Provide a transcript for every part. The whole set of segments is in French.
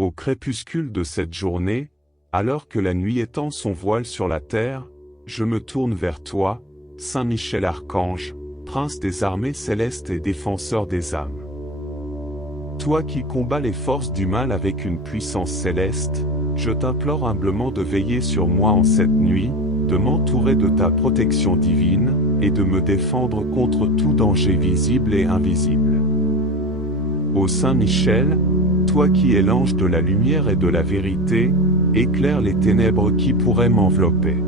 Au crépuscule de cette journée, alors que la nuit étend son voile sur la terre, je me tourne vers toi, Saint Michel Archange, prince des armées célestes et défenseur des âmes. Toi qui combats les forces du mal avec une puissance céleste, je t'implore humblement de veiller sur moi en cette nuit, de m'entourer de ta protection divine, et de me défendre contre tout danger visible et invisible. Ô Saint Michel, toi qui es l'ange de la lumière et de la vérité, éclaire les ténèbres qui pourraient m'envelopper.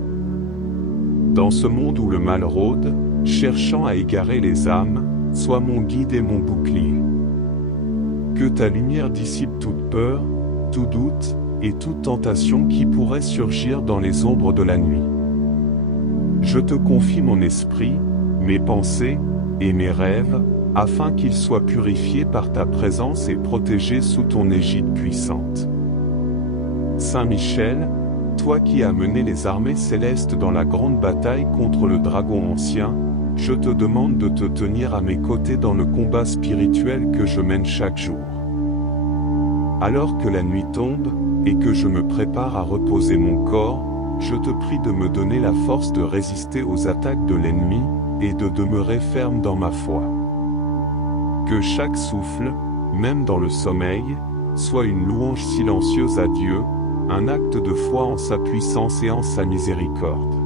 Dans ce monde où le mal rôde, cherchant à égarer les âmes, sois mon guide et mon bouclier. Que ta lumière dissipe toute peur, tout doute, et toute tentation qui pourrait surgir dans les ombres de la nuit. Je te confie mon esprit, mes pensées, et mes rêves, afin qu'ils soient purifiés par ta présence et protégés sous ton égide puissante. Saint Michel, toi qui as mené les armées célestes dans la grande bataille contre le dragon ancien, je te demande de te tenir à mes côtés dans le combat spirituel que je mène chaque jour. Alors que la nuit tombe, et que je me prépare à reposer mon corps, je te prie de me donner la force de résister aux attaques de l'ennemi, et de demeurer ferme dans ma foi. Que chaque souffle, même dans le sommeil, soit une louange silencieuse à Dieu, un acte de foi en sa puissance et en sa miséricorde.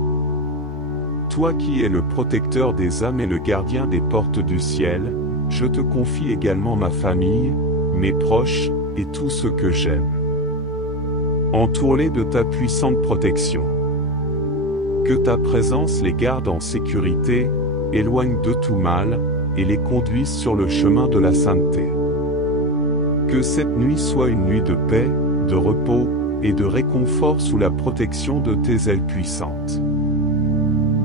Toi qui es le protecteur des âmes et le gardien des portes du ciel, je te confie également ma famille, mes proches, et tout ce que j'aime. Entoure-les de ta puissante protection. Que ta présence les garde en sécurité, éloigne de tout mal, et les conduise sur le chemin de la sainteté. Que cette nuit soit une nuit de paix, de repos, et de réconfort sous la protection de tes ailes puissantes.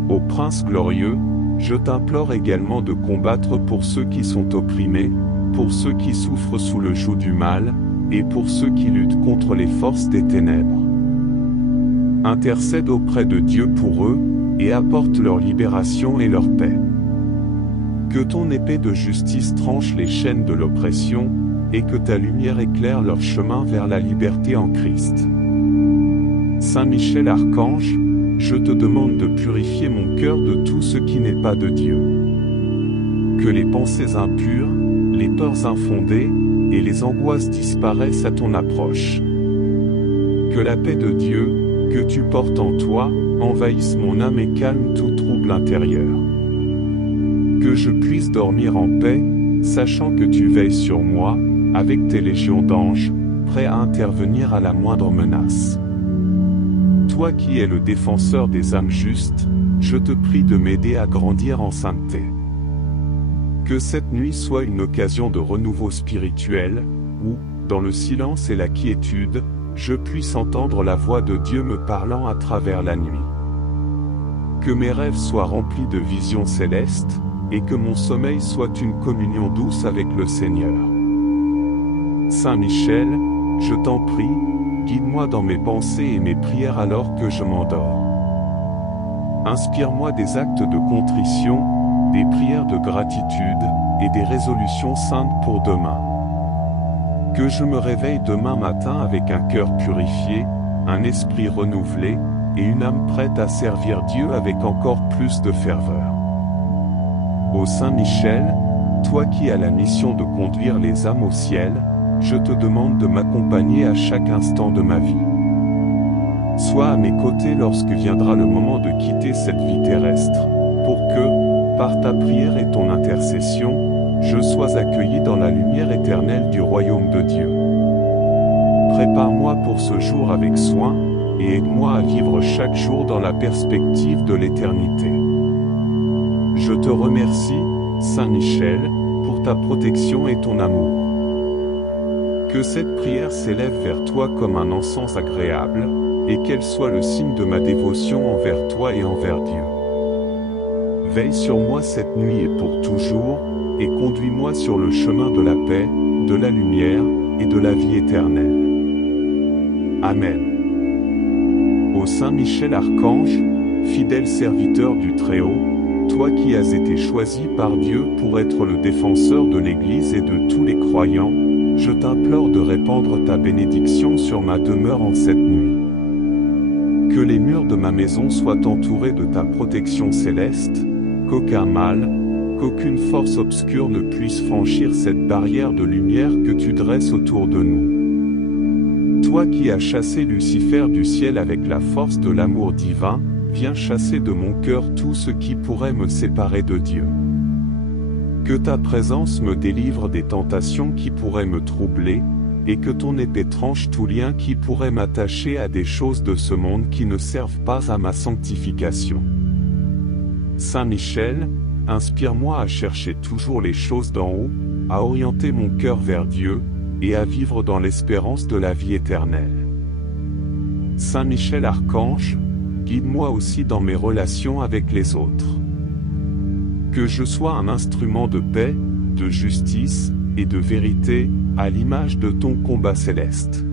Ô Prince glorieux, je t'implore également de combattre pour ceux qui sont opprimés, pour ceux qui souffrent sous le joug du mal, et pour ceux qui luttent contre les forces des ténèbres. Intercède auprès de Dieu pour eux, et apporte leur libération et leur paix. Que ton épée de justice tranche les chaînes de l'oppression, et que ta lumière éclaire leur chemin vers la liberté en Christ. Saint Michel Archange, je te demande de purifier mon cœur de tout ce qui n'est pas de Dieu. Que les pensées impures, les peurs infondées, et les angoisses disparaissent à ton approche. Que la paix de Dieu, que tu portes en toi, envahisse mon âme et calme tout trouble intérieur. Que je puisse dormir en paix, sachant que tu veilles sur moi, avec tes légions d'anges, prêts à intervenir à la moindre menace. Toi qui es le défenseur des âmes justes, je te prie de m'aider à grandir en sainteté. Que cette nuit soit une occasion de renouveau spirituel, où, dans le silence et la quiétude, je puisse entendre la voix de Dieu me parlant à travers la nuit. Que mes rêves soient remplis de visions célestes, et que mon sommeil soit une communion douce avec le Seigneur. Saint Michel, je t'en prie, guide-moi dans mes pensées et mes prières alors que je m'endors. Inspire-moi des actes de contrition, des prières de gratitude, et des résolutions saintes pour demain. Que je me réveille demain matin avec un cœur purifié, un esprit renouvelé, et une âme prête à servir Dieu avec encore plus de ferveur. Ô Saint Michel, toi qui as la mission de conduire les âmes au ciel, je te demande de m'accompagner à chaque instant de ma vie. Sois à mes côtés lorsque viendra le moment de quitter cette vie terrestre, pour que, par ta prière et ton intercession, je sois accueilli dans la lumière éternelle du royaume de Dieu. Prépare-moi pour ce jour avec soin, et aide-moi à vivre chaque jour dans la perspective de l'éternité. Je te remercie, Saint Michel, pour ta protection et ton amour. Que cette prière s'élève vers toi comme un encens agréable, et qu'elle soit le signe de ma dévotion envers toi et envers Dieu. Veille sur moi cette nuit et pour toujours, et conduis-moi sur le chemin de la paix, de la lumière, et de la vie éternelle. Amen. Ô Saint Michel Archange, fidèle serviteur du Très-Haut, toi qui as été choisi par Dieu pour être le défenseur de l'Église et de tous les croyants, je t'implore de répandre ta bénédiction sur ma demeure en cette nuit. Que les murs de ma maison soient entourés de ta protection céleste, qu'aucun mal, qu'aucune force obscure ne puisse franchir cette barrière de lumière que tu dresses autour de nous. Toi qui as chassé Lucifer du ciel avec la force de l'amour divin, viens chasser de mon cœur tout ce qui pourrait me séparer de Dieu. Que ta présence me délivre des tentations qui pourraient me troubler, et que ton épée tranche tout lien qui pourrait m'attacher à des choses de ce monde qui ne servent pas à ma sanctification. Saint Michel, inspire-moi à chercher toujours les choses d'en haut, à orienter mon cœur vers Dieu, et à vivre dans l'espérance de la vie éternelle. Saint Michel Archange, guide-moi aussi dans mes relations avec les autres. Que je sois un instrument de paix, de justice et de vérité, à l'image de ton combat céleste.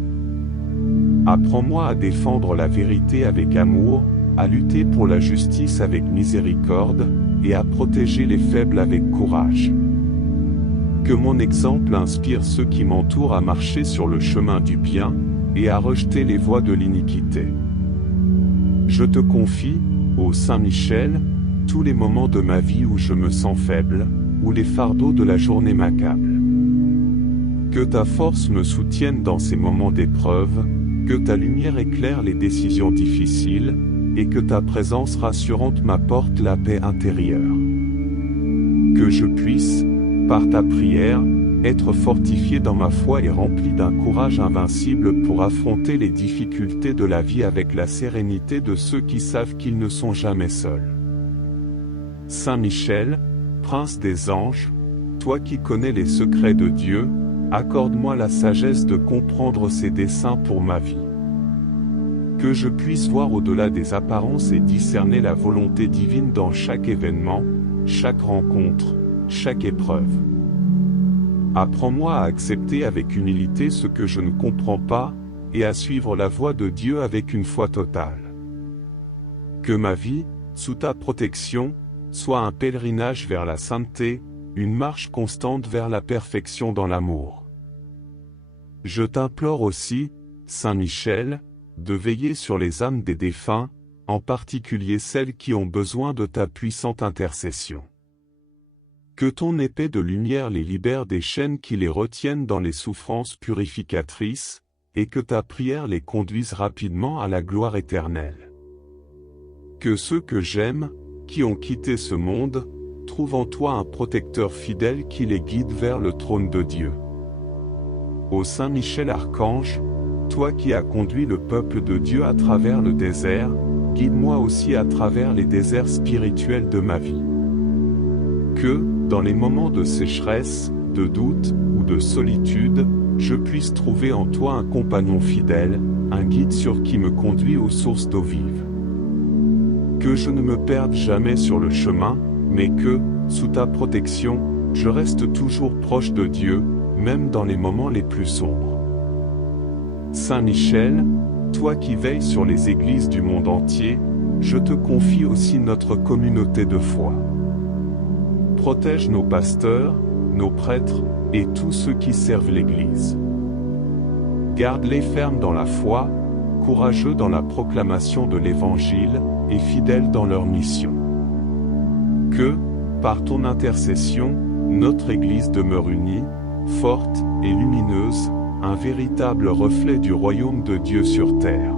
Apprends-moi à défendre la vérité avec amour, à lutter pour la justice avec miséricorde, et à protéger les faibles avec courage. Que mon exemple inspire ceux qui m'entourent à marcher sur le chemin du bien, et à rejeter les voies de l'iniquité. Je te confie, ô Saint Michel, tous les moments de ma vie où je me sens faible, où les fardeaux de la journée m'accablent. Que ta force me soutienne dans ces moments d'épreuve, que ta lumière éclaire les décisions difficiles, et que ta présence rassurante m'apporte la paix intérieure. Que je puisse, par ta prière, être fortifié dans ma foi et rempli d'un courage invincible pour affronter les difficultés de la vie avec la sérénité de ceux qui savent qu'ils ne sont jamais seuls. Saint Michel, prince des anges, toi qui connais les secrets de Dieu, accorde-moi la sagesse de comprendre ses desseins pour ma vie. Que je puisse voir au-delà des apparences et discerner la volonté divine dans chaque événement, chaque rencontre, chaque épreuve. Apprends-moi à accepter avec humilité ce que je ne comprends pas, et à suivre la voie de Dieu avec une foi totale. Que ma vie, sous ta protection, soit un pèlerinage vers la sainteté, une marche constante vers la perfection dans l'amour. Je t'implore aussi, Saint Michel, de veiller sur les âmes des défunts, en particulier celles qui ont besoin de ta puissante intercession. Que ton épée de lumière les libère des chaînes qui les retiennent dans les souffrances purificatrices, et que ta prière les conduise rapidement à la gloire éternelle. Que ceux que j'aime, qui ont quitté ce monde, trouvent en toi un protecteur fidèle qui les guide vers le trône de Dieu. Ô Saint Michel Archange, toi qui as conduit le peuple de Dieu à travers le désert, guide-moi aussi à travers les déserts spirituels de ma vie. Que, dans les moments de sécheresse, de doute ou de solitude, je puisse trouver en toi un compagnon fidèle, un guide sur qui me conduit aux sources d'eau vive. Que je ne me perde jamais sur le chemin, mais que, sous ta protection, je reste toujours proche de Dieu, même dans les moments les plus sombres. Saint Michel, toi qui veilles sur les églises du monde entier, je te confie aussi notre communauté de foi. Protège nos pasteurs, nos prêtres, et tous ceux qui servent l'Église. Garde-les fermes dans la foi, courageux dans la proclamation de l'Évangile, et fidèles dans leur mission. Que, par ton intercession, notre Église demeure unie, forte et lumineuse, un véritable reflet du royaume de Dieu sur terre.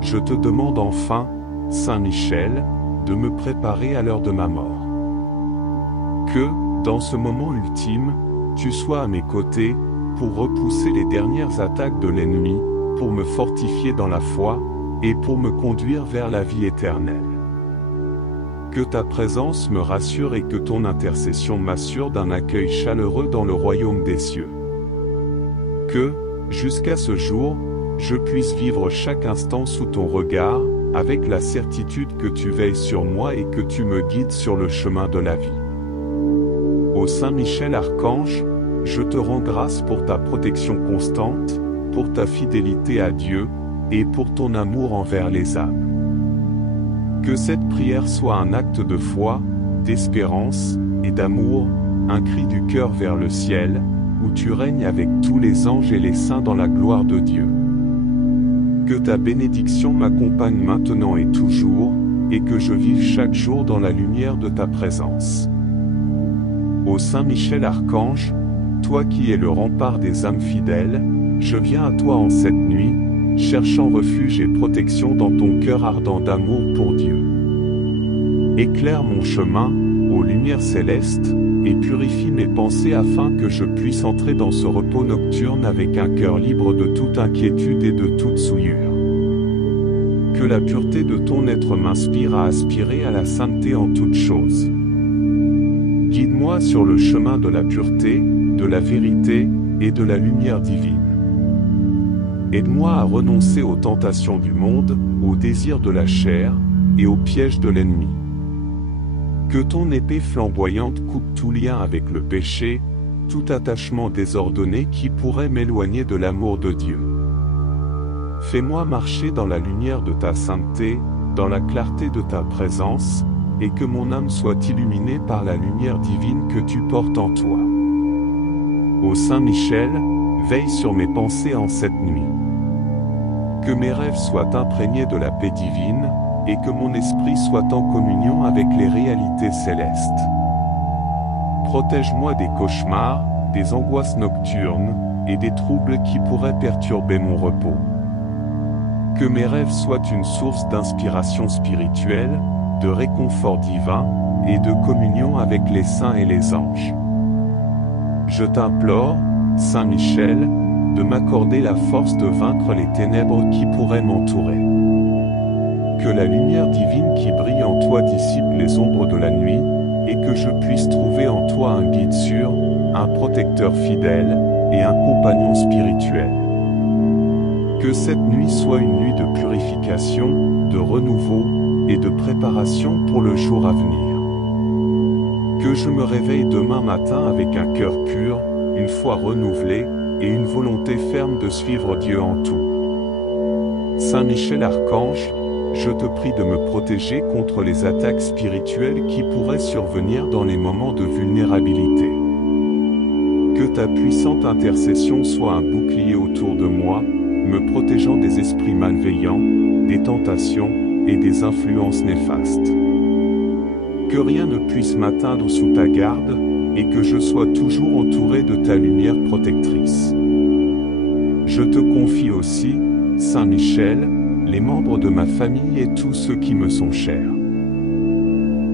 Je te demande enfin, Saint Michel, de me préparer à l'heure de ma mort. Que, dans ce moment ultime, tu sois à mes côtés, pour repousser les dernières attaques de l'ennemi, pour me fortifier dans la foi, et pour me conduire vers la vie éternelle. Que ta présence me rassure et que ton intercession m'assure d'un accueil chaleureux dans le royaume des cieux. Que, jusqu'à ce jour, je puisse vivre chaque instant sous ton regard, avec la certitude que tu veilles sur moi et que tu me guides sur le chemin de la vie. Ô Saint Michel Archange, je te rends grâce pour ta protection constante, pour ta fidélité à Dieu, et pour ton amour envers les âmes. Que cette prière soit un acte de foi, d'espérance, et d'amour, un cri du cœur vers le ciel, où tu règnes avec tous les anges et les saints dans la gloire de Dieu. Que ta bénédiction m'accompagne maintenant et toujours, et que je vive chaque jour dans la lumière de ta présence. Ô Saint Michel Archange, toi qui es le rempart des âmes fidèles, je viens à toi en cette nuit, cherchant refuge et protection dans ton cœur ardent d'amour pour Dieu. Éclaire mon chemin, ô lumière céleste, et purifie mes pensées afin que je puisse entrer dans ce repos nocturne avec un cœur libre de toute inquiétude et de toute souillure. Que la pureté de ton être m'inspire à aspirer à la sainteté en toutes choses. Guide-moi sur le chemin de la pureté, de la vérité et de la lumière divine. Aide-moi à renoncer aux tentations du monde, aux désirs de la chair et aux pièges de l'ennemi. Que ton épée flamboyante coupe tout lien avec le péché, tout attachement désordonné qui pourrait m'éloigner de l'amour de Dieu. Fais-moi marcher dans la lumière de ta sainteté, dans la clarté de ta présence, et que mon âme soit illuminée par la lumière divine que tu portes en toi. Ô Saint Michel, veille sur mes pensées en cette nuit. Que mes rêves soient imprégnés de la paix divine, et que mon esprit soit en communion avec les réalités célestes. Protège-moi des cauchemars, des angoisses nocturnes, et des troubles qui pourraient perturber mon repos. Que mes rêves soient une source d'inspiration spirituelle, de réconfort divin, et de communion avec les saints et les anges. Je t'implore, Saint Michel, de m'accorder la force de vaincre les ténèbres qui pourraient m'entourer. Que la lumière divine qui brille en toi dissipe les ombres de la nuit, et que je puisse trouver en toi un guide sûr, un protecteur fidèle, et un compagnon spirituel. Que cette nuit soit une nuit de purification, de renouveau, et de préparation pour le jour à venir. Que je me réveille demain matin avec un cœur pur, une foi renouvelée, et une volonté ferme de suivre Dieu en tout. Saint Michel Archange, je te prie de me protéger contre les attaques spirituelles qui pourraient survenir dans les moments de vulnérabilité. Que ta puissante intercession soit un bouclier autour de moi, me protégeant des esprits malveillants, des tentations et des influences néfastes. Que rien ne puisse m'atteindre sous ta garde, et que je sois toujours entouré de ta lumière protectrice. Je te confie aussi, Saint Michel, les membres de ma famille et tous ceux qui me sont chers.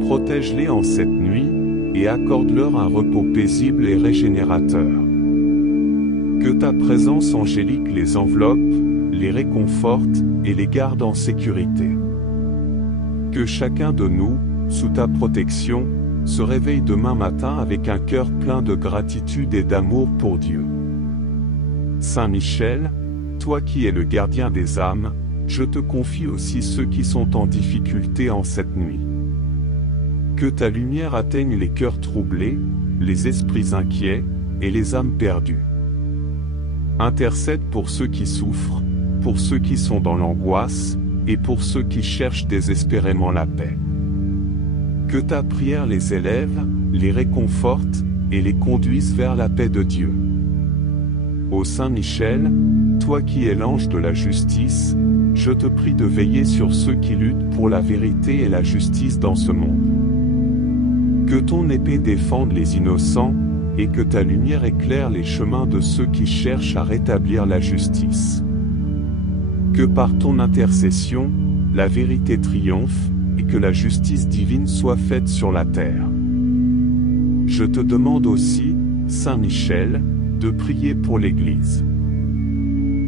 Protège-les en cette nuit, et accorde-leur un repos paisible et régénérateur. Que ta présence angélique les enveloppe, les réconforte, et les garde en sécurité. Que chacun de nous, sous ta protection, se réveille demain matin avec un cœur plein de gratitude et d'amour pour Dieu. Saint Michel, toi qui es le gardien des âmes, je te confie aussi ceux qui sont en difficulté en cette nuit. Que ta lumière atteigne les cœurs troublés, les esprits inquiets, et les âmes perdues. Intercède pour ceux qui souffrent, pour ceux qui sont dans l'angoisse, et pour ceux qui cherchent désespérément la paix. Que ta prière les élève, les réconforte, et les conduise vers la paix de Dieu. Ô Saint Michel, toi qui es l'ange de la justice, je te prie de veiller sur ceux qui luttent pour la vérité et la justice dans ce monde. Que ton épée défende les innocents, et que ta lumière éclaire les chemins de ceux qui cherchent à rétablir la justice. Que par ton intercession, la vérité triomphe, et que la justice divine soit faite sur la terre. Je te demande aussi, Saint Michel, de prier pour l'Église.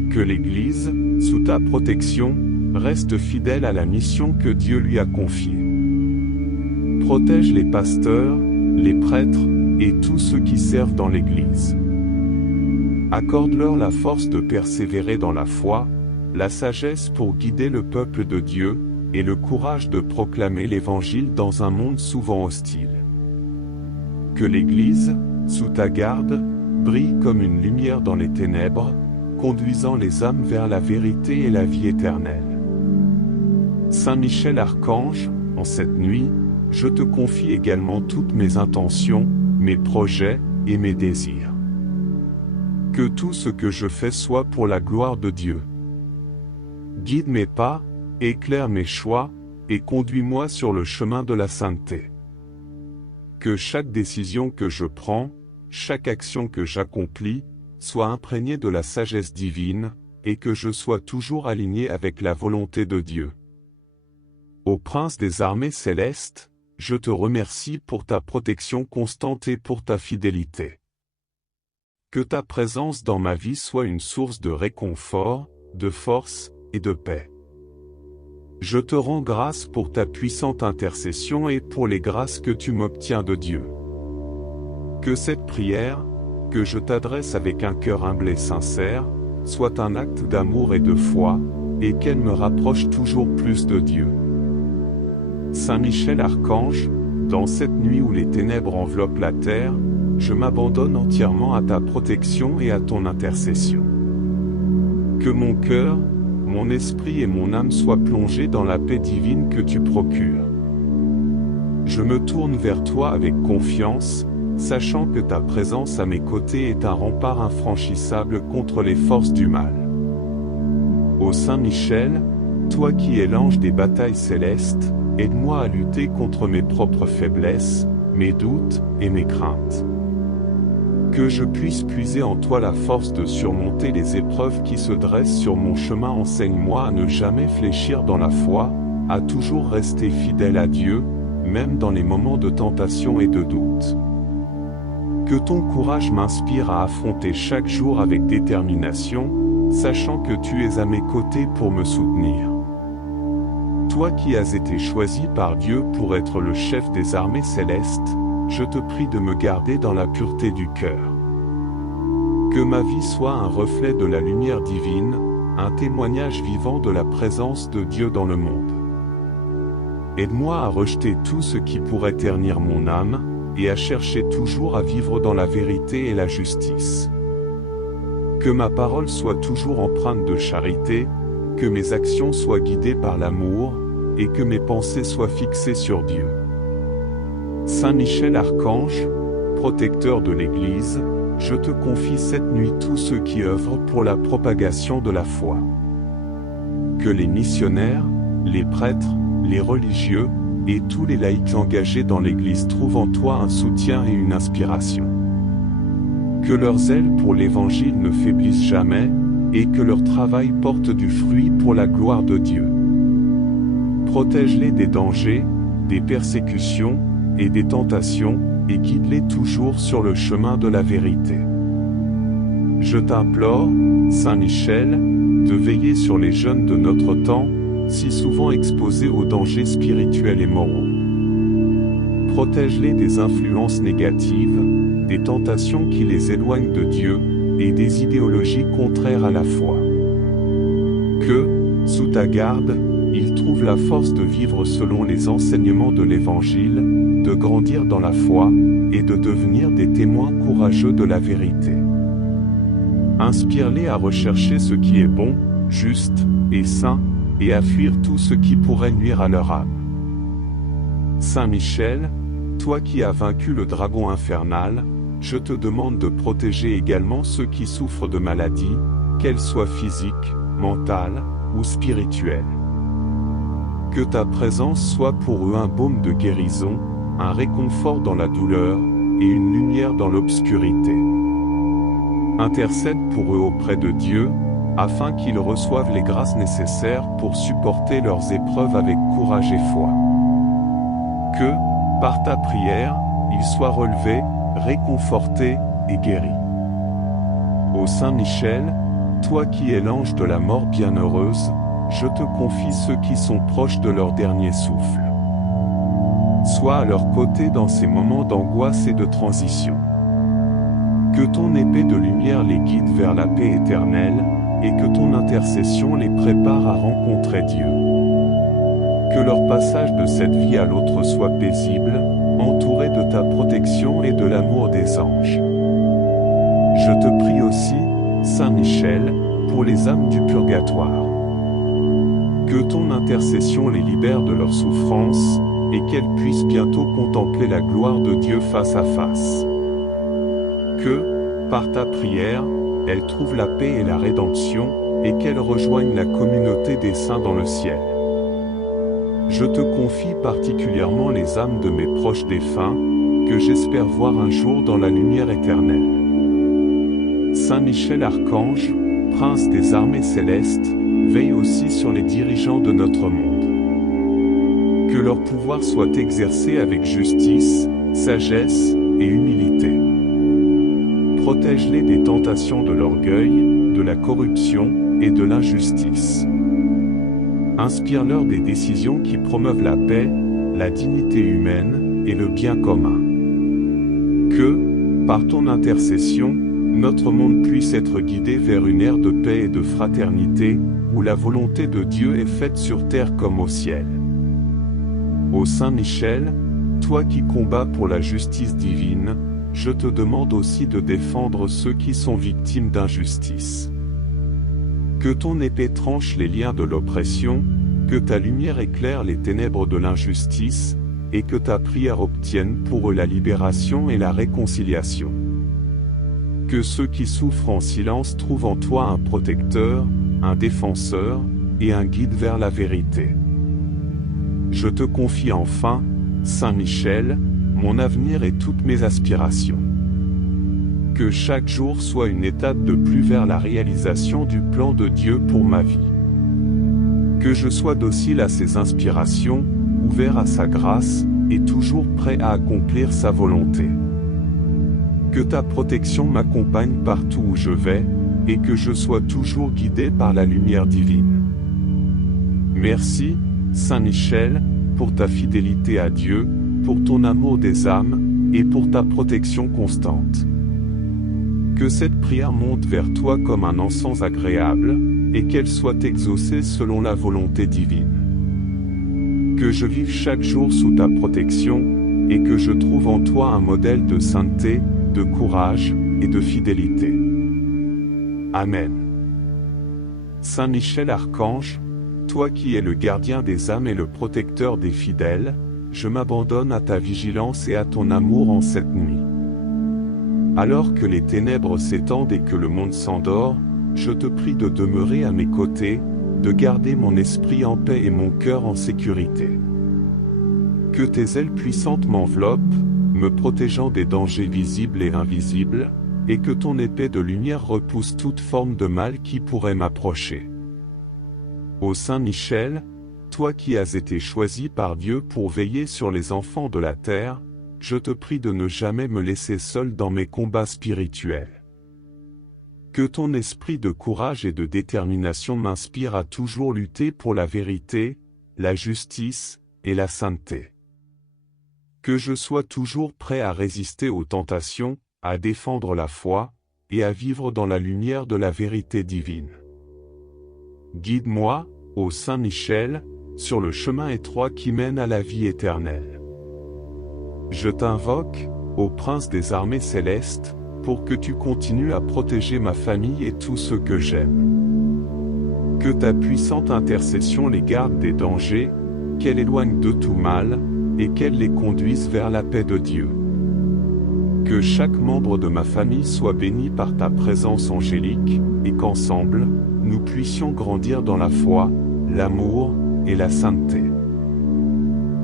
Que l'Église, sous ta protection, reste fidèle à la mission que Dieu lui a confiée. Protège les pasteurs, les prêtres, et tous ceux qui servent dans l'Église. Accorde-leur la force de persévérer dans la foi, la sagesse pour guider le peuple de Dieu, et le courage de proclamer l'Évangile dans un monde souvent hostile. Que l'Église, sous ta garde, brille comme une lumière dans les ténèbres, conduisant les âmes vers la vérité et la vie éternelle. Saint Michel Archange, en cette nuit, je te confie également toutes mes intentions, mes projets et mes désirs. Que tout ce que je fais soit pour la gloire de Dieu. Guide mes pas, éclaire mes choix, et conduis-moi sur le chemin de la sainteté. Que chaque décision que je prends, chaque action que j'accomplis, soit imprégnée de la sagesse divine, et que je sois toujours aligné avec la volonté de Dieu. Ô Prince des armées célestes, je te remercie pour ta protection constante et pour ta fidélité. Que ta présence dans ma vie soit une source de réconfort, de force et de paix. Je te rends grâce pour ta puissante intercession et pour les grâces que tu m'obtiens de Dieu. Que cette prière, que je t'adresse avec un cœur humble et sincère, soit un acte d'amour et de foi, et qu'elle me rapproche toujours plus de Dieu. Saint Michel Archange, dans cette nuit où les ténèbres enveloppent la terre, je m'abandonne entièrement à ta protection et à ton intercession. Que mon cœur, mon esprit et mon âme soient plongés dans la paix divine que tu procures. Je me tourne vers toi avec confiance, sachant que ta présence à mes côtés est un rempart infranchissable contre les forces du mal. Ô Saint Michel, toi qui es l'ange des batailles célestes, aide-moi à lutter contre mes propres faiblesses, mes doutes et mes craintes. Que je puisse puiser en toi la force de surmonter les épreuves qui se dressent sur mon chemin. Enseigne-moi à ne jamais fléchir dans la foi, à toujours rester fidèle à Dieu, même dans les moments de tentation et de doute. Que ton courage m'inspire à affronter chaque jour avec détermination, sachant que tu es à mes côtés pour me soutenir. Toi qui as été choisi par Dieu pour être le chef des armées célestes, je te prie de me garder dans la pureté du cœur. Que ma vie soit un reflet de la lumière divine, un témoignage vivant de la présence de Dieu dans le monde. Aide-moi à rejeter tout ce qui pourrait ternir mon âme, et à chercher toujours à vivre dans la vérité et la justice. Que ma parole soit toujours empreinte de charité, que mes actions soient guidées par l'amour, et que mes pensées soient fixées sur Dieu. Saint Michel Archange, protecteur de l'Église, je te confie cette nuit tous ceux qui œuvrent pour la propagation de la foi. Que les missionnaires, les prêtres, les religieux, et tous les laïcs engagés dans l'Église trouvent en toi un soutien et une inspiration. Que leur zèle pour l'Évangile ne faiblisse jamais, et que leur travail porte du fruit pour la gloire de Dieu. Protège-les des dangers, des persécutions, et des tentations, et guide-les toujours sur le chemin de la vérité. Je t'implore, Saint Michel, de veiller sur les jeunes de notre temps, si souvent exposés aux dangers spirituels et moraux. Protège-les des influences négatives, des tentations qui les éloignent de Dieu, et des idéologies contraires à la foi. Que, sous ta garde, ils trouvent la force de vivre selon les enseignements de l'Évangile, de grandir dans la foi, et de devenir des témoins courageux de la vérité. Inspire-les à rechercher ce qui est bon, juste et saint, et à fuir tout ce qui pourrait nuire à leur âme. Saint Michel, toi qui as vaincu le dragon infernal, je te demande de protéger également ceux qui souffrent de maladies, qu'elles soient physiques, mentales ou spirituelles. Que ta présence soit pour eux un baume de guérison, un réconfort dans la douleur, et une lumière dans l'obscurité. Intercède pour eux auprès de Dieu, afin qu'ils reçoivent les grâces nécessaires pour supporter leurs épreuves avec courage et foi. Que, par ta prière, ils soient relevés, réconfortés et guéris. Ô Saint Michel, toi qui es l'ange de la mort bienheureuse, je te confie ceux qui sont proches de leur dernier souffle. Sois à leur côté dans ces moments d'angoisse et de transition. Que ton épée de lumière les guide vers la paix éternelle, et que ton intercession les prépare à rencontrer Dieu. Que leur passage de cette vie à l'autre soit paisible, entouré de ta protection et de l'amour des anges. Je te prie aussi, Saint Michel, pour les âmes du purgatoire. Que ton intercession les libère de leurs souffrances, et qu'elles puissent bientôt contempler la gloire de Dieu face à face. Que, par ta prière, elles trouvent la paix et la rédemption, et qu'elles rejoignent la communauté des saints dans le ciel. Je te confie particulièrement les âmes de mes proches défunts, que j'espère voir un jour dans la lumière éternelle. Saint Michel Archange, prince des armées célestes, veille aussi sur les dirigeants de notre monde. Que leur pouvoir soit exercé avec justice, sagesse et humilité. Protège-les des tentations de l'orgueil, de la corruption et de l'injustice. Inspire-leur des décisions qui promeuvent la paix, la dignité humaine et le bien commun. Que, par ton intercession, notre monde puisse être guidé vers une ère de paix et de fraternité, où la volonté de Dieu est faite sur terre comme au ciel. Ô Saint Michel, toi qui combats pour la justice divine, je te demande aussi de défendre ceux qui sont victimes d'injustice. Que ton épée tranche les liens de l'oppression, que ta lumière éclaire les ténèbres de l'injustice, et que ta prière obtienne pour eux la libération et la réconciliation. Que ceux qui souffrent en silence trouvent en toi un protecteur, un défenseur, et un guide vers la vérité. Je te confie enfin, Saint Michel, mon avenir et toutes mes aspirations. Que chaque jour soit une étape de plus vers la réalisation du plan de Dieu pour ma vie. Que je sois docile à ses inspirations, ouvert à sa grâce, et toujours prêt à accomplir sa volonté. Que ta protection m'accompagne partout où je vais, et que je sois toujours guidé par la lumière divine. Merci, Saint Michel, pour ta fidélité à Dieu, pour ton amour des âmes, et pour ta protection constante. Que cette prière monte vers toi comme un encens agréable, et qu'elle soit exaucée selon la volonté divine. Que je vive chaque jour sous ta protection, et que je trouve en toi un modèle de sainteté, de courage, et de fidélité. Amen. Saint Michel Archange, toi qui es le gardien des âmes et le protecteur des fidèles, je m'abandonne à ta vigilance et à ton amour en cette nuit. Alors que les ténèbres s'étendent et que le monde s'endort, je te prie de demeurer à mes côtés, de garder mon esprit en paix et mon cœur en sécurité. Que tes ailes puissantes m'enveloppent, me protégeant des dangers visibles et invisibles, et que ton épée de lumière repousse toute forme de mal qui pourrait m'approcher. Ô Saint Michel, toi qui as été choisi par Dieu pour veiller sur les enfants de la terre, je te prie de ne jamais me laisser seul dans mes combats spirituels. Que ton esprit de courage et de détermination m'inspire à toujours lutter pour la vérité, la justice et la sainteté. Que je sois toujours prêt à résister aux tentations, à défendre la foi, et à vivre dans la lumière de la vérité divine. Guide-moi, ô Saint Michel, sur le chemin étroit qui mène à la vie éternelle. Je t'invoque, ô Prince des armées célestes, pour que tu continues à protéger ma famille et tous ceux que j'aime. Que ta puissante intercession les garde des dangers, qu'elle éloigne de tout mal, et qu'elle les conduise vers la paix de Dieu. Que chaque membre de ma famille soit béni par ta présence angélique, et qu'ensemble, nous puissions grandir dans la foi, l'amour et la sainteté.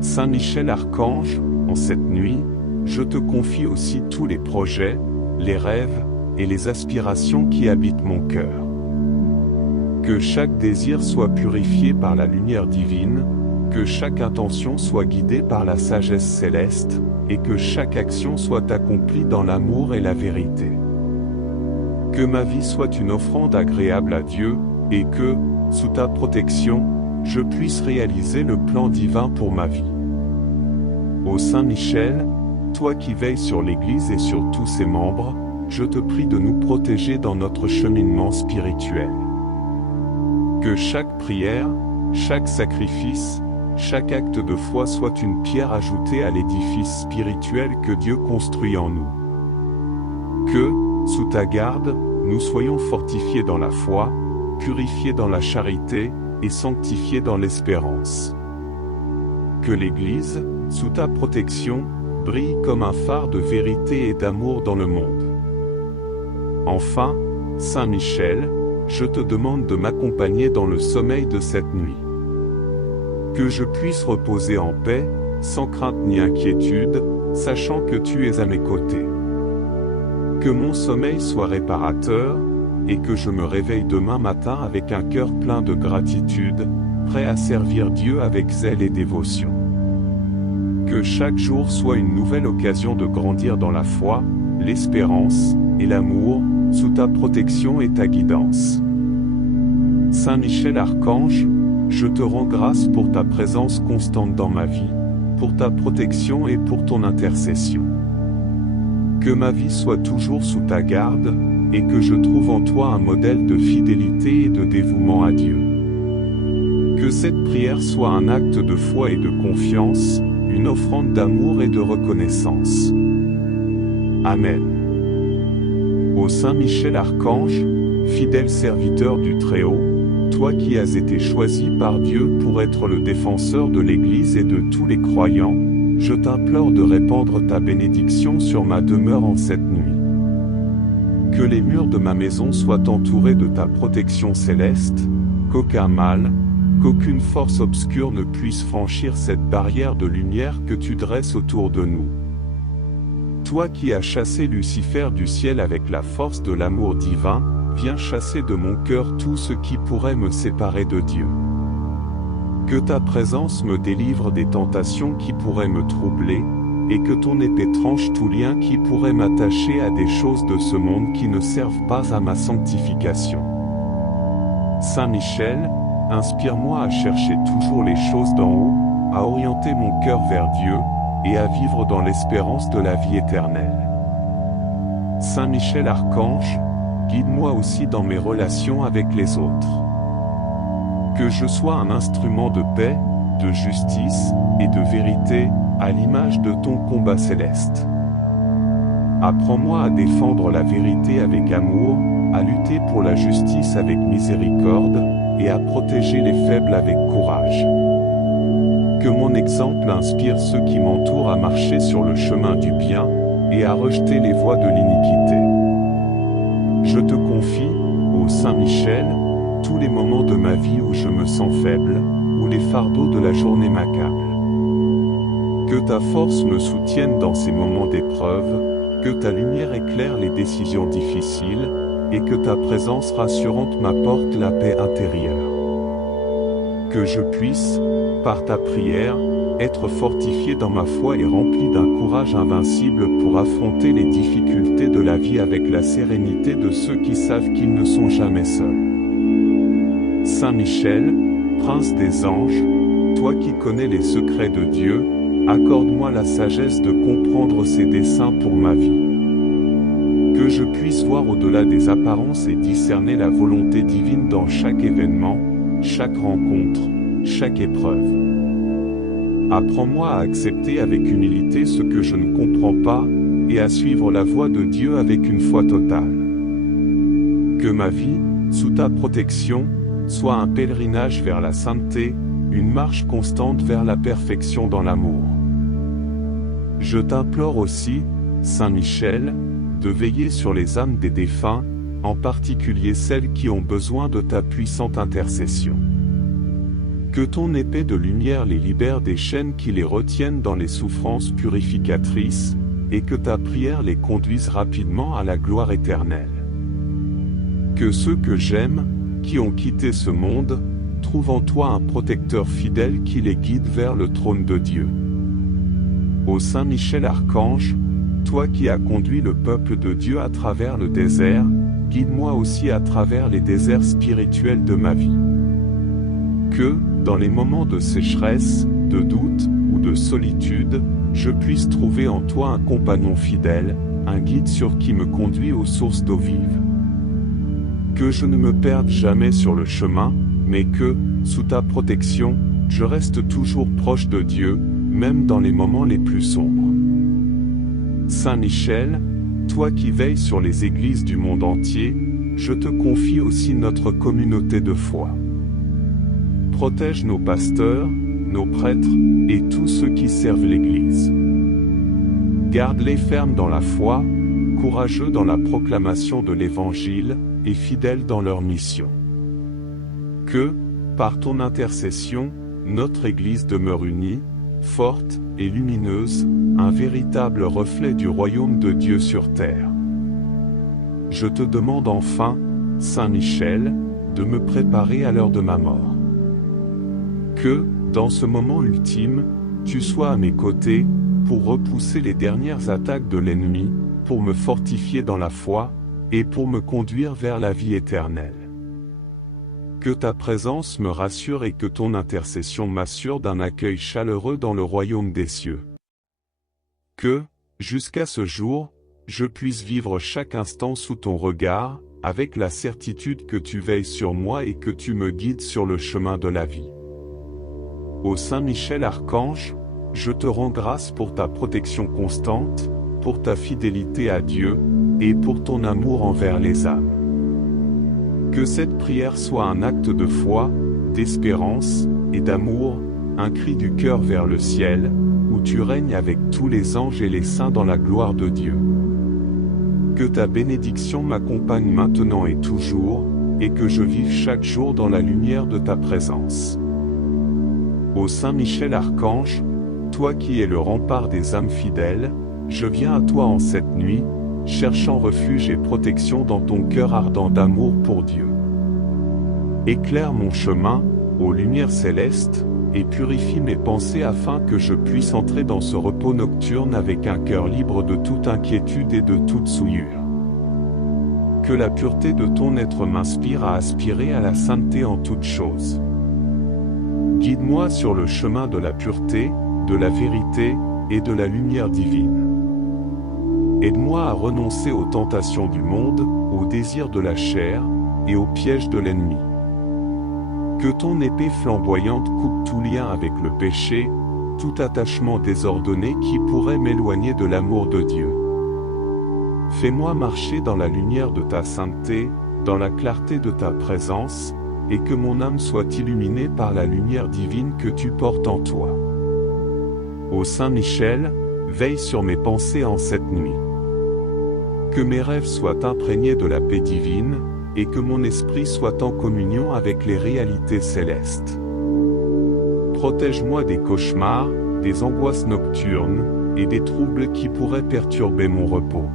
Saint Michel Archange, en cette nuit, je te confie aussi tous les projets, les rêves et les aspirations qui habitent mon cœur. Que chaque désir soit purifié par la lumière divine, que chaque intention soit guidée par la sagesse céleste, et que chaque action soit accomplie dans l'amour et la vérité. Que ma vie soit une offrande agréable à Dieu, et que, sous ta protection, je puisse réaliser le plan divin pour ma vie. Ô Saint Michel, toi qui veilles sur l'Église et sur tous ses membres, je te prie de nous protéger dans notre cheminement spirituel. Que chaque prière, chaque sacrifice, chaque acte de foi soit une pierre ajoutée à l'édifice spirituel que Dieu construit en nous. Que, sous ta garde, nous soyons fortifiés dans la foi, purifiés dans la charité, et sanctifiés dans l'espérance. Que l'Église, sous ta protection, brille comme un phare de vérité et d'amour dans le monde. Enfin, Saint Michel, je te demande de m'accompagner dans le sommeil de cette nuit. Que je puisse reposer en paix, sans crainte ni inquiétude, sachant que tu es à mes côtés. Que mon sommeil soit réparateur, et que je me réveille demain matin avec un cœur plein de gratitude, prêt à servir Dieu avec zèle et dévotion. Que chaque jour soit une nouvelle occasion de grandir dans la foi, l'espérance et l'amour, sous ta protection et ta guidance. Saint Michel Archange, je te rends grâce pour ta présence constante dans ma vie, pour ta protection et pour ton intercession. Que ma vie soit toujours sous ta garde, et que je trouve en toi un modèle de fidélité et de dévouement à Dieu. Que cette prière soit un acte de foi et de confiance, une offrande d'amour et de reconnaissance. Amen. Ô Saint Michel Archange, fidèle serviteur du Très-Haut, toi qui as été choisi par Dieu pour être le défenseur de l'Église et de tous les croyants, je t'implore de répandre ta bénédiction sur ma demeure en cette nuit. Que les murs de ma maison soient entourés de ta protection céleste, qu'aucun mal, qu'aucune force obscure ne puisse franchir cette barrière de lumière que tu dresses autour de nous. Toi qui as chassé Lucifer du ciel avec la force de l'amour divin, viens chasser de mon cœur tout ce qui pourrait me séparer de Dieu. Que ta présence me délivre des tentations qui pourraient me troubler, et que ton épée tranche tout lien qui pourrait m'attacher à des choses de ce monde qui ne servent pas à ma sanctification. Saint Michel, inspire-moi à chercher toujours les choses d'en haut, à orienter mon cœur vers Dieu, et à vivre dans l'espérance de la vie éternelle. Saint Michel Archange, guide-moi aussi dans mes relations avec les autres. Que je sois un instrument de paix, de justice et de vérité, à l'image de ton combat céleste. Apprends-moi à défendre la vérité avec amour, à lutter pour la justice avec miséricorde, et à protéger les faibles avec courage. Que mon exemple inspire ceux qui m'entourent à marcher sur le chemin du bien, et à rejeter les voies de l'iniquité. Je te confie, ô Saint Michel, tous les moments de ma vie où je me sens faible, où les fardeaux de la journée m'accablent. Que ta force me soutienne dans ces moments d'épreuve, que ta lumière éclaire les décisions difficiles, et que ta présence rassurante m'apporte la paix intérieure. Que je puisse, par ta prière, être fortifié dans ma foi et rempli d'un courage invincible pour affronter les difficultés de la vie avec la sérénité de ceux qui savent qu'ils ne sont jamais seuls. Saint Michel, prince des anges, toi qui connais les secrets de Dieu, accorde-moi la sagesse de comprendre ses desseins pour ma vie. Que je puisse voir au-delà des apparences et discerner la volonté divine dans chaque événement, chaque rencontre, chaque épreuve. Apprends-moi à accepter avec humilité ce que je ne comprends pas, et à suivre la voie de Dieu avec une foi totale. Que ma vie, sous ta protection, soit un pèlerinage vers la sainteté, une marche constante vers la perfection dans l'amour. Je t'implore aussi, Saint Michel, de veiller sur les âmes des défunts, en particulier celles qui ont besoin de ta puissante intercession. Que ton épée de lumière les libère des chaînes qui les retiennent dans les souffrances purificatrices, et que ta prière les conduise rapidement à la gloire éternelle. Que ceux que j'aime, qui ont quitté ce monde, trouvent en toi un protecteur fidèle qui les guide vers le trône de Dieu. Ô Saint Michel Archange, toi qui as conduit le peuple de Dieu à travers le désert, guide-moi aussi à travers les déserts spirituels de ma vie. Que, dans les moments de sécheresse, de doute ou de solitude, je puisse trouver en toi un compagnon fidèle, un guide sur qui me conduit aux sources d'eau vive. Que je ne me perde jamais sur le chemin, mais que, sous ta protection, je reste toujours proche de Dieu, même dans les moments les plus sombres. Saint Michel, toi qui veilles sur les églises du monde entier, je te confie aussi notre communauté de foi. Protège nos pasteurs, nos prêtres, et tous ceux qui servent l'Église. Garde-les fermes dans la foi, courageux dans la proclamation de l'Évangile, et fidèles dans leur mission. Que, par ton intercession, notre Église demeure unie, forte et lumineuse, un véritable reflet du royaume de Dieu sur terre. Je te demande enfin, Saint Michel, de me préparer à l'heure de ma mort. Que, dans ce moment ultime, tu sois à mes côtés, pour repousser les dernières attaques de l'ennemi, pour me fortifier dans la foi, et pour me conduire vers la vie éternelle. Que ta présence me rassure et que ton intercession m'assure d'un accueil chaleureux dans le royaume des cieux. Que, jusqu'à ce jour, je puisse vivre chaque instant sous ton regard, avec la certitude que tu veilles sur moi et que tu me guides sur le chemin de la vie. Ô Saint Michel Archange, je te rends grâce pour ta protection constante, pour ta fidélité à Dieu, et pour ton amour envers les âmes. Que cette prière soit un acte de foi, d'espérance et d'amour, un cri du cœur vers le ciel, où tu règnes avec tous les anges et les saints dans la gloire de Dieu. Que ta bénédiction m'accompagne maintenant et toujours, et que je vive chaque jour dans la lumière de ta présence. Ô Saint Michel Archange, toi qui es le rempart des âmes fidèles, je viens à toi en cette nuit, cherchant refuge et protection dans ton cœur ardent d'amour pour Dieu. Éclaire mon chemin, ô lumière céleste, et purifie mes pensées afin que je puisse entrer dans ce repos nocturne avec un cœur libre de toute inquiétude et de toute souillure. Que la pureté de ton être m'inspire à aspirer à la sainteté en toutes choses. Guide-moi sur le chemin de la pureté, de la vérité et de la lumière divine. Aide-moi à renoncer aux tentations du monde, aux désirs de la chair et aux pièges de l'ennemi. Que ton épée flamboyante coupe tout lien avec le péché, tout attachement désordonné qui pourrait m'éloigner de l'amour de Dieu. Fais-moi marcher dans la lumière de ta sainteté, dans la clarté de ta présence, et que mon âme soit illuminée par la lumière divine que tu portes en toi. Ô Saint Michel, veille sur mes pensées en cette nuit. Que mes rêves soient imprégnés de la paix divine, et que mon esprit soit en communion avec les réalités célestes. Protège-moi des cauchemars, des angoisses nocturnes, et des troubles qui pourraient perturber mon repos.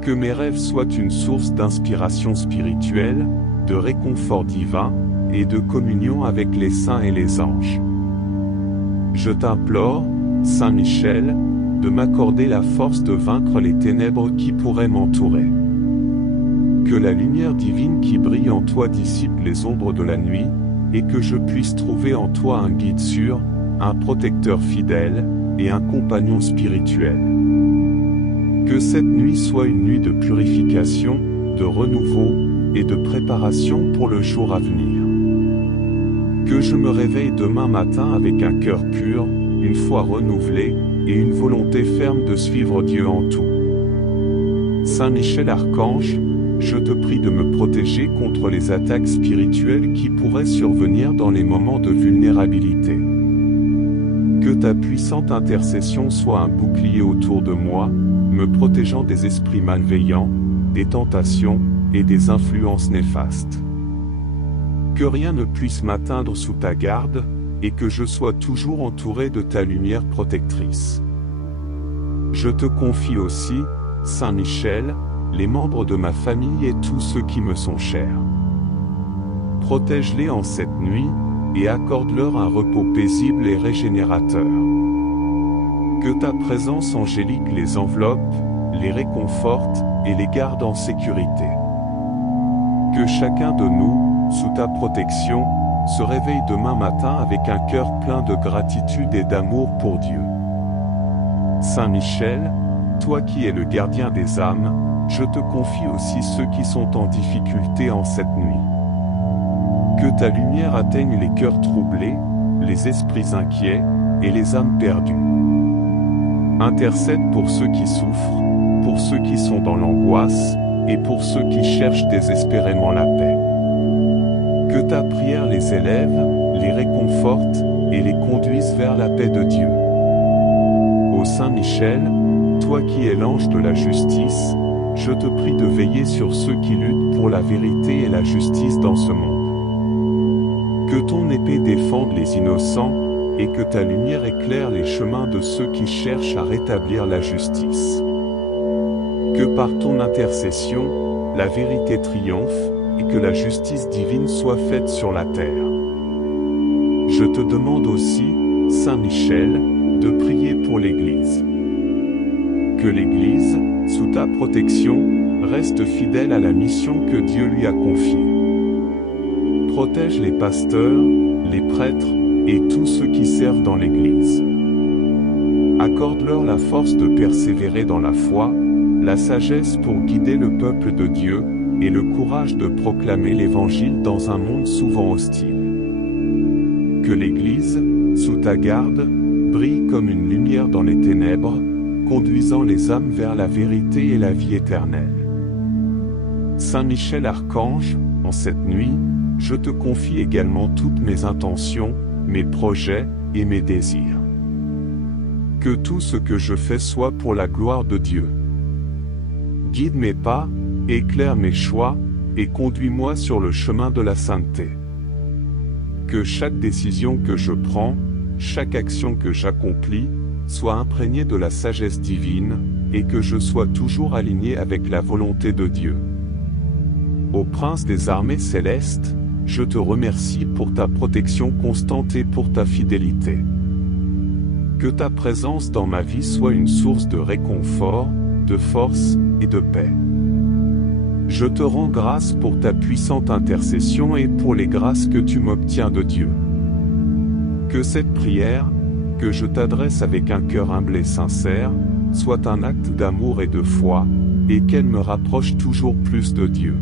Que mes rêves soient une source d'inspiration spirituelle, de réconfort divin, et de communion avec les saints et les anges. Je t'implore, Saint Michel, de m'accorder la force de vaincre les ténèbres qui pourraient m'entourer. Que la lumière divine qui brille en toi dissipe les ombres de la nuit, et que je puisse trouver en toi un guide sûr, un protecteur fidèle, et un compagnon spirituel. Que cette nuit soit une nuit de purification, de renouveau, et de préparation pour le jour à venir. Que je me réveille demain matin avec un cœur pur, une foi renouvelée, et une volonté ferme de suivre Dieu en tout. Saint Michel Archange, je te prie de me protéger contre les attaques spirituelles qui pourraient survenir dans les moments de vulnérabilité. Que ta puissante intercession soit un bouclier autour de moi, me protégeant des esprits malveillants, des tentations et des influences néfastes. Que rien ne puisse m'atteindre sous ta garde, et que je sois toujours entouré de ta lumière protectrice. Je te confie aussi, Saint Michel, les membres de ma famille et tous ceux qui me sont chers. Protège-les en cette nuit, et accorde-leur un repos paisible et régénérateur. Que ta présence angélique les enveloppe, les réconforte, et les garde en sécurité. Que chacun de nous, sous ta protection, se réveille demain matin avec un cœur plein de gratitude et d'amour pour Dieu. Saint Michel, toi qui es le gardien des âmes, je te confie aussi ceux qui sont en difficulté en cette nuit. Que ta lumière atteigne les cœurs troublés, les esprits inquiets, et les âmes perdues. Intercède pour ceux qui souffrent, pour ceux qui sont dans l'angoisse, et pour ceux qui cherchent désespérément la paix. Que ta prière les élève, les réconforte, et les conduise vers la paix de Dieu. Ô Saint Michel, toi qui es l'ange de la justice, je te prie de veiller sur ceux qui luttent pour la vérité et la justice dans ce monde. Que ton épée défende les innocents, et que ta lumière éclaire les chemins de ceux qui cherchent à rétablir la justice. Que par ton intercession, la vérité triomphe, et que la justice divine soit faite sur la terre. Je te demande aussi, Saint Michel, de prier pour l'Église. Que l'Église, sous ta protection, reste fidèle à la mission que Dieu lui a confiée. Protège les pasteurs, les prêtres, et tous ceux qui servent dans l'Église. Accorde-leur la force de persévérer dans la foi, la sagesse pour guider le peuple de Dieu, et le courage de proclamer l'Évangile dans un monde souvent hostile. Que l'Église, sous ta garde, brille comme une lumière dans les ténèbres, conduisant les âmes vers la vérité et la vie éternelle. Saint Michel Archange, en cette nuit, je te confie également toutes mes intentions, mes projets et mes désirs. Que tout ce que je fais soit pour la gloire de Dieu. Guide mes pas, éclaire mes choix, et conduis-moi sur le chemin de la sainteté. Que chaque décision que je prends, chaque action que j'accomplis, soit imprégnée de la sagesse divine, et que je sois toujours aligné avec la volonté de Dieu. Ô Prince des armées célestes, je te remercie pour ta protection constante et pour ta fidélité. Que ta présence dans ma vie soit une source de réconfort, de force et de paix. Je te rends grâce pour ta puissante intercession et pour les grâces que tu m'obtiens de Dieu. Que cette prière, que je t'adresse avec un cœur humble et sincère, soit un acte d'amour et de foi, et qu'elle me rapproche toujours plus de Dieu.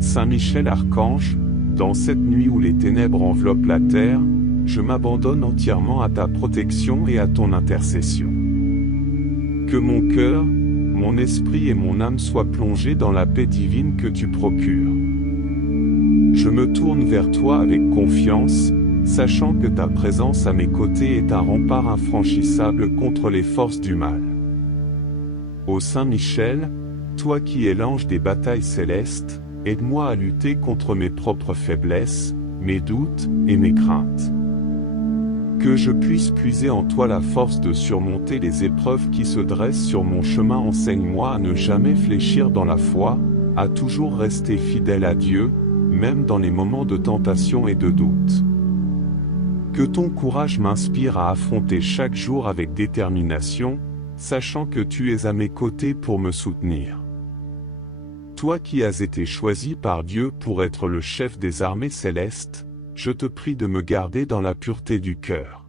Saint Michel Archange, dans cette nuit où les ténèbres enveloppent la terre, je m'abandonne entièrement à ta protection et à ton intercession. Que mon cœur, mon esprit et mon âme soient plongés dans la paix divine que tu procures. Je me tourne vers toi avec confiance, sachant que ta présence à mes côtés est un rempart infranchissable contre les forces du mal. Ô Saint Michel, toi qui es l'ange des batailles célestes, aide-moi à lutter contre mes propres faiblesses, mes doutes et mes craintes. Que je puisse puiser en toi la force de surmonter les épreuves qui se dressent sur mon chemin. Enseigne-moi à ne jamais fléchir dans la foi, à toujours rester fidèle à Dieu, même dans les moments de tentation et de doute. Que ton courage m'inspire à affronter chaque jour avec détermination, sachant que tu es à mes côtés pour me soutenir. Toi qui as été choisi par Dieu pour être le chef des armées célestes, je te prie de me garder dans la pureté du cœur.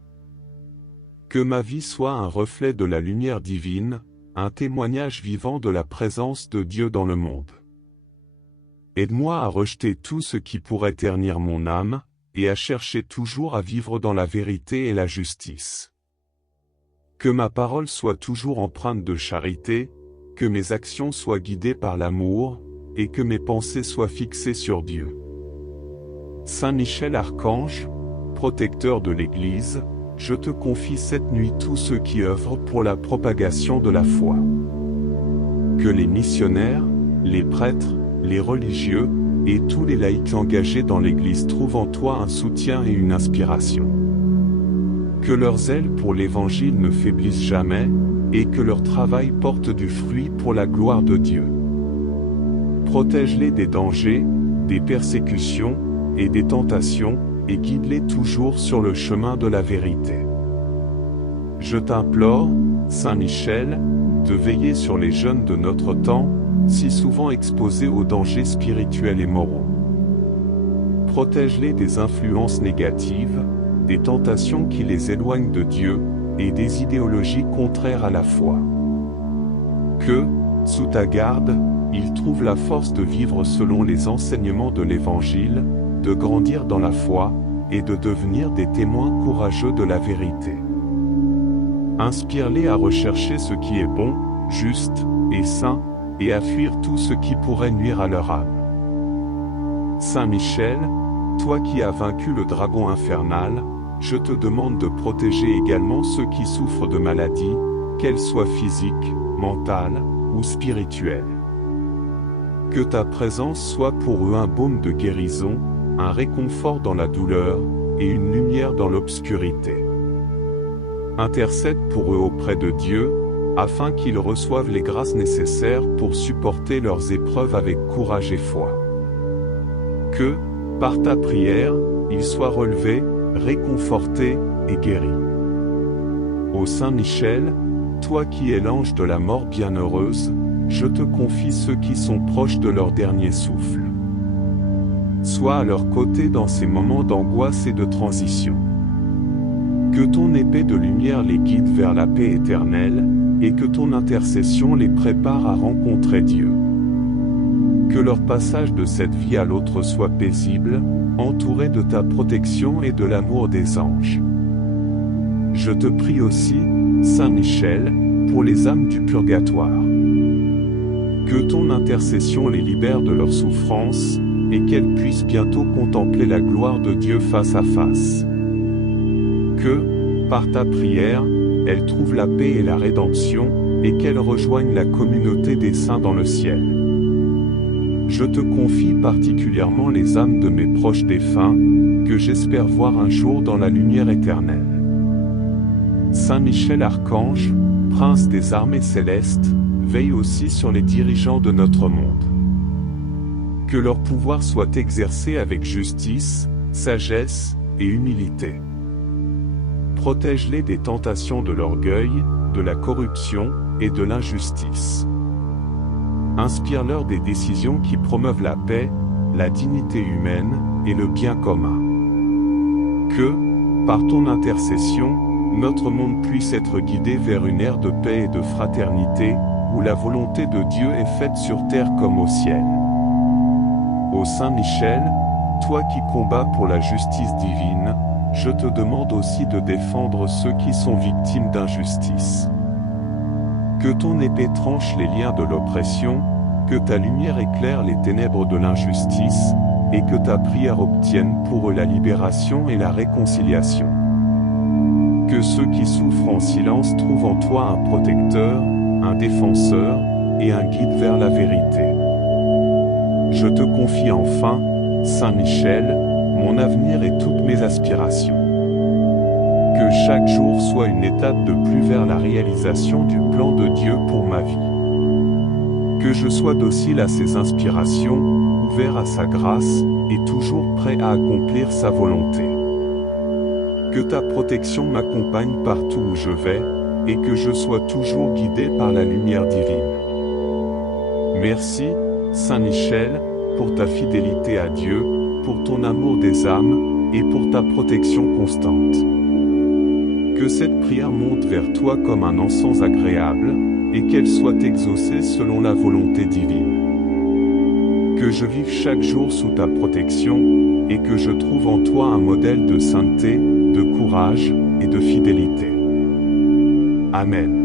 Que ma vie soit un reflet de la lumière divine, un témoignage vivant de la présence de Dieu dans le monde. Aide-moi à rejeter tout ce qui pourrait ternir mon âme, et à chercher toujours à vivre dans la vérité et la justice. Que ma parole soit toujours empreinte de charité, que mes actions soient guidées par l'amour, et que mes pensées soient fixées sur Dieu. Saint Michel Archange, protecteur de l'Église, je te confie cette nuit tous ceux qui œuvrent pour la propagation de la foi. Que les missionnaires, les prêtres, les religieux, et tous les laïcs engagés dans l'Église trouvent en toi un soutien et une inspiration. Que leur zèle pour l'Évangile ne faiblisse jamais, et que leur travail porte du fruit pour la gloire de Dieu. Protège-les des dangers, des persécutions, et des tentations, et guide-les toujours sur le chemin de la vérité. Je t'implore, Saint Michel, de veiller sur les jeunes de notre temps, si souvent exposés aux dangers spirituels et moraux. Protège-les des influences négatives, des tentations qui les éloignent de Dieu, et des idéologies contraires à la foi. Que, sous ta garde, ils trouvent la force de vivre selon les enseignements de l'Évangile, de grandir dans la foi, et de devenir des témoins courageux de la vérité. Inspire-les à rechercher ce qui est bon, juste, et saint, et à fuir tout ce qui pourrait nuire à leur âme. Saint Michel, toi qui as vaincu le dragon infernal, je te demande de protéger également ceux qui souffrent de maladies, qu'elles soient physiques, mentales, ou spirituelle. Que ta présence soit pour eux un baume de guérison, un réconfort dans la douleur, et une lumière dans l'obscurité. Intercède pour eux auprès de Dieu, afin qu'ils reçoivent les grâces nécessaires pour supporter leurs épreuves avec courage et foi. Que, par ta prière, ils soient relevés, réconfortés et guéris. Ô Saint Michel, toi qui es l'ange de la mort bienheureuse, je te confie ceux qui sont proches de leur dernier souffle. Sois à leur côté dans ces moments d'angoisse et de transition. Que ton épée de lumière les guide vers la paix éternelle, et que ton intercession les prépare à rencontrer Dieu. Que leur passage de cette vie à l'autre soit paisible, entouré de ta protection et de l'amour des anges. Je te prie aussi, Saint Michel, pour les âmes du purgatoire. Que ton intercession les libère de leurs souffrances, et qu'elles puissent bientôt contempler la gloire de Dieu face à face. Que, par ta prière, elles trouvent la paix et la rédemption, et qu'elles rejoignent la communauté des saints dans le ciel. Je te confie particulièrement les âmes de mes proches défunts, que j'espère voir un jour dans la lumière éternelle. Saint Michel Archange, prince des armées célestes, veille aussi sur les dirigeants de notre monde. Que leur pouvoir soit exercé avec justice, sagesse et humilité. Protège-les des tentations de l'orgueil, de la corruption et de l'injustice. Inspire-leur des décisions qui promeuvent la paix, la dignité humaine et le bien commun. Que, par ton intercession, notre monde puisse être guidé vers une ère de paix et de fraternité, où la volonté de Dieu est faite sur terre comme au ciel. Ô Saint Michel, toi qui combats pour la justice divine, je te demande aussi de défendre ceux qui sont victimes d'injustice. Que ton épée tranche les liens de l'oppression, que ta lumière éclaire les ténèbres de l'injustice, et que ta prière obtienne pour eux la libération et la réconciliation. Que ceux qui souffrent en silence trouvent en toi un protecteur, un défenseur, et un guide vers la vérité. Je te confie enfin, Saint Michel, mon avenir et toutes mes aspirations. Que chaque jour soit une étape de plus vers la réalisation du plan de Dieu pour ma vie. Que je sois docile à ses inspirations, ouvert à sa grâce, et toujours prêt à accomplir sa volonté. Que ta protection m'accompagne partout où je vais, et que je sois toujours guidé par la lumière divine. Merci, Saint Michel, pour ta fidélité à Dieu, pour ton amour des âmes, et pour ta protection constante. Que cette prière monte vers toi comme un encens agréable, et qu'elle soit exaucée selon la volonté divine. Que je vive chaque jour sous ta protection, et que je trouve en toi un modèle de sainteté, de courage, et de fidélité. Amen.